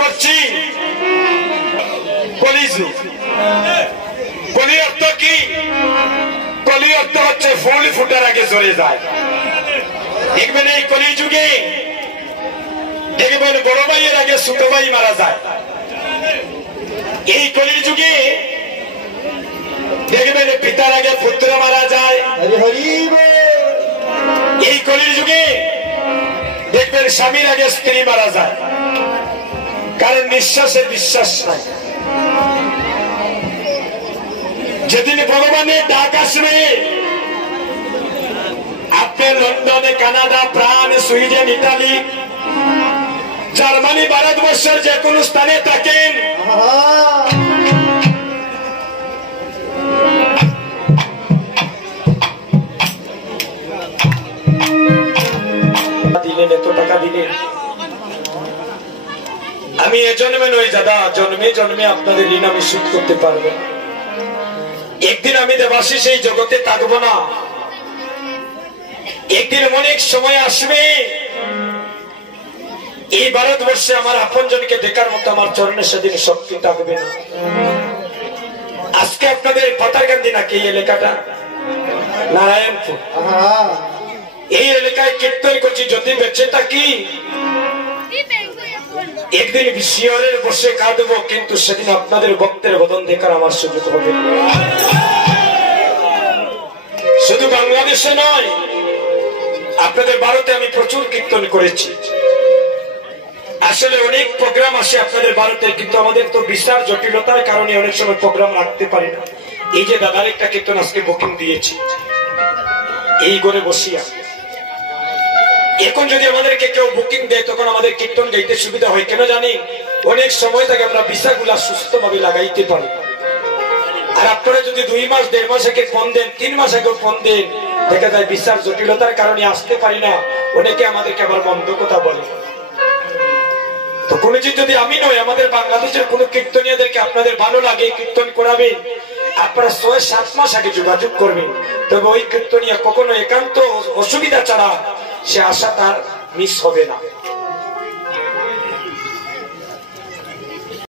করছি কলিযুগ। কলি অর্থ কি? কলি অর্থ হচ্ছে ফুল ফুটার আগে জ্বলে যায়। দেখবেন এই কলিযুগে দেখবেন বড় ভাইয়ের আগে ছোট ভাই মারা যায়। এই কলিযুগে দেখবেন পিতার আগে পুত্র মারা যায়। এই কলিযুগে দেখবেন স্বামীর আগে স্ত্রী মারা যায়, কারণ নিঃশ্বাসে বিশ্বাস নাই। যেদিন ভগবানের ডাক আসবে, আপনার লন্ডনে, Canada, France, Sweden, Italy, Germany, ভারতবর্ষের যে কোনো স্থানে থাকেন, দিলেন এত টাকা দিলেন, আমি এ জন্মে নই দাদা, জন্মে জন্মে আপনাদের ঋণ আমি শোধ করতে পারবো। একদিন আমি দেবাশিস এই জগতে থাকবো না। একদিন অনেক সময় আসবে, এই ভারতবর্ষে আমার আপনজনকে দেখার মতো আমার চরণে সেদিন শক্তি থাকবে না। আজকে আপনাদের পাতারকান্দি নাকি এই এলাকাটা নারায়ণপুর, এই এলাকায় কীর্তন করছি। যদি বেঁচে থাকি একদিন শিয়রের বসে কাঁদবো, কিন্তু সেদিন আপনাদের ভক্তের বদন দেখার আমার সুযোগ হবে। শুধু বাংলাদেশে নয়, আপনাদের ভারতে আমি প্রচুর কীর্তন করেছি। আসলে অনেক প্রোগ্রাম আসে আপনাদের ভারতে, কিন্তু আমাদের তো বিশাল জটিলতার কারণে অনেক সময় প্রোগ্রাম রাখতে পারি না। এই যে দাদার একটা কীর্তন আজকে বুকিং দিয়েছি এই করে বসিয়া, এখন যদি আমাদেরকে কেউ বুকিং দেয় তখন আমাদের কীর্তন গাইতে সুবিধা হয়। কেন জানি? অনেক সময় থেকে আমরা ভিসাগুলা সুস্থ ভাবে লাগাইতে পারি। আর আপনারা যদি 2 মাস 1.5 মাস আগে ফোন দেন, 3 মাস আগে ফোন দেন, দেখা যায় ভিসার জটিলতার কারণে আসতে পারি না। অনেকে আমাদেরকে আবার মন্দ কথা বলে। তো কোন যদি আমি নয়, আমাদের বাংলাদেশের কোন কীর্তনীয়দেরকে আপনাদের ভালো লাগে কীর্তন করাবেন, আপনারা 6-7 মাস আগে যোগাযোগ করবেন। তবে ওই কীর্তনীয় কখনো একান্ত অসুবিধা ছাড়া সে আশা তার মিস হবে না।